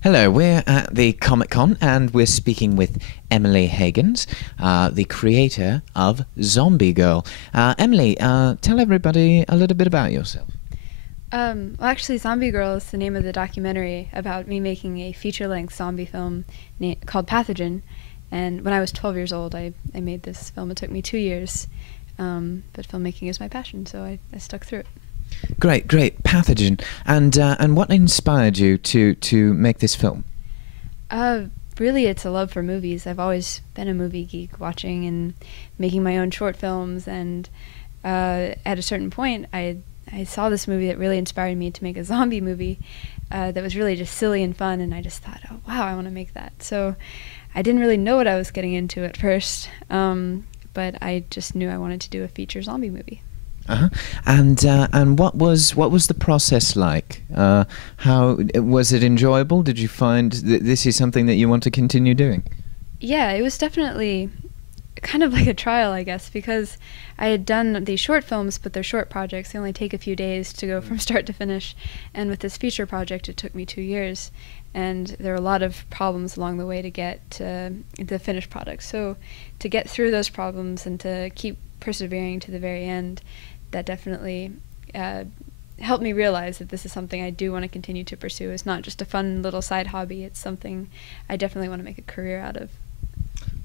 Hello, we're at the Comic Con and we're speaking with Emily Hagens, the creator of Zombie Girl. Emily, tell everybody a little bit about yourself. Well, actually, Zombie Girl is the name of the documentary about me making a feature-length zombie film called Pathogen. And when I was 12 years old, I made this film. It took me 2 years, but filmmaking is my passion, so I stuck through it. Great, great. Pathogen. And what inspired you to make this film? Uh, Really, it's a love for movies. I've always been a movie geek, watching and making my own short films. And at a certain point, I saw this movie that really inspired me to make a zombie movie that was really just silly and fun. And I just thought, oh wow, I want to make that. So I didn't really know what I was getting into at first, but I just knew I wanted to do a feature zombie movie. Uh-huh. And what was the process like? How was it enjoyable? Did you find that this is something that you want to continue doing? Yeah, it was definitely kind of like a trial, I guess, because I had done these short films, but they're short projects. They only take a few days to go from start to finish. And with this feature project, it took me 2 years. And there were a lot of problems along the way to get to the finished product. So to get through those problems and to keep persevering to the very end, that definitely helped me realize that this is something I do want to continue to pursue. It's not just a fun little side hobby. It's something I definitely want to make a career out of.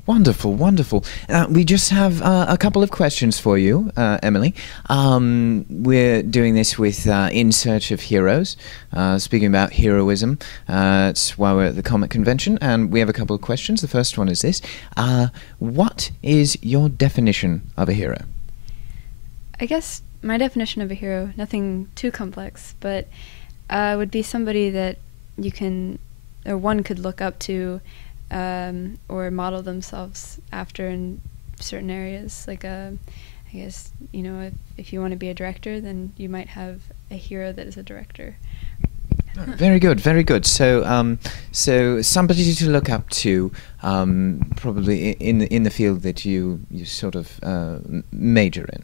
Wonderful, wonderful. We just have a couple of questions for you, Emily. We're doing this with In Search of Heroes, speaking about heroism. It's why we're at the comic convention, and we have a couple of questions. The first one is this. What is your definition of a hero? I guess my definition of a hero, nothing too complex, but would be somebody that you can, or one could look up to, or model themselves after in certain areas. Like, I guess, if you want to be a director, then you might have a hero that is a director. Very good, very good. So somebody to look up to, probably in the field that you sort of major in.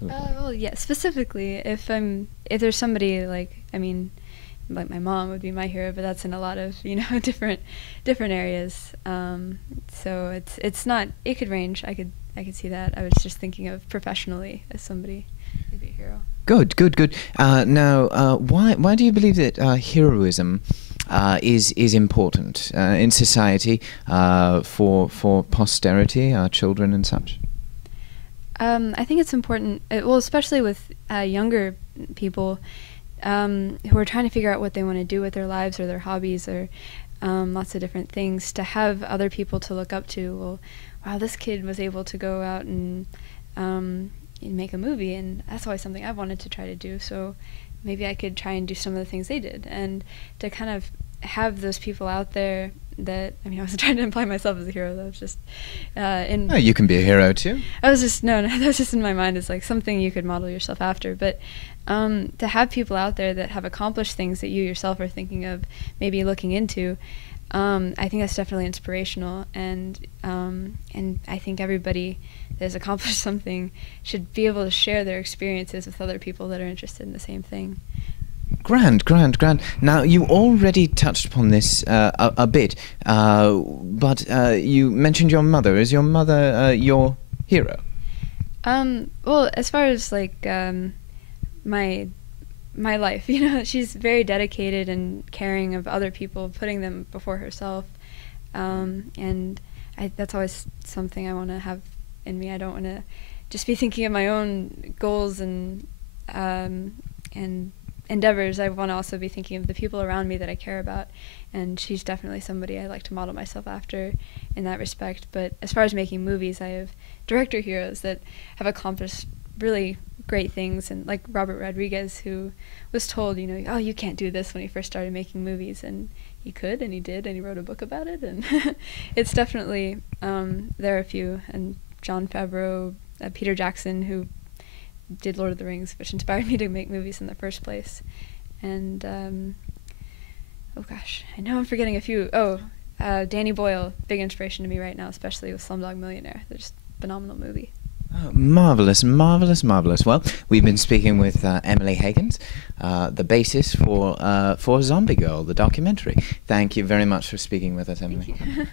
Well, yeah. Specifically, if there's somebody like my mom would be my hero, but that's in a lot of different areas. So it's not. It could range. I could see that. I was just thinking of professionally as somebody who'd be a hero. Good, good, good. Now, why do you believe that heroism is important in society for posterity, our children and such? I think it's important, well, especially with younger people who are trying to figure out what they want to do with their lives or their hobbies or lots of different things, to have other people to look up to. Well, wow, this kid was able to go out and make a movie, and that's always something I've wanted to try to do, so maybe I could try and do some of the things they did. And to kind of have those people out there that, I wasn't trying to imply myself as a hero, that was just Oh, you can be a hero too. I was just, no, that was just in my mind. It's like something you could model yourself after. But to have people out there that have accomplished things that you yourself are thinking of maybe looking into, I think that's definitely inspirational. And I think everybody that has accomplished something should be able to share their experiences with other people that are interested in the same thing. Grand, grand, grand. Now, you already touched upon this a bit, but you mentioned your mother. Is your mother your hero? Well, as far as like my life, she's very dedicated and caring of other people, putting them before herself, and that's always something I want to have in me. I don't want to just be thinking of my own goals and endeavors. I want to also be thinking of the people around me that I care about, and she's definitely somebody I like to model myself after in that respect. But as far as making movies, I have director heroes that have accomplished really great things, and like Robert Rodriguez, who was told, oh, you can't do this when he first started making movies, and he could, and he did, and he wrote a book about it. And it's definitely, there are a few, and Jon Favreau, Peter Jackson, who did Lord of the Rings, which inspired me to make movies in the first place. And oh gosh, I know I'm forgetting a few. Danny Boyle, big inspiration to me right now, especially with Slumdog Millionaire. They're just a phenomenal movie. Oh, marvelous, marvelous, marvelous. Well, we've been speaking with Emily Higgins, the bassist for Zombie Girl, the documentary. Thank you very much for speaking with us, Emily. Thank you.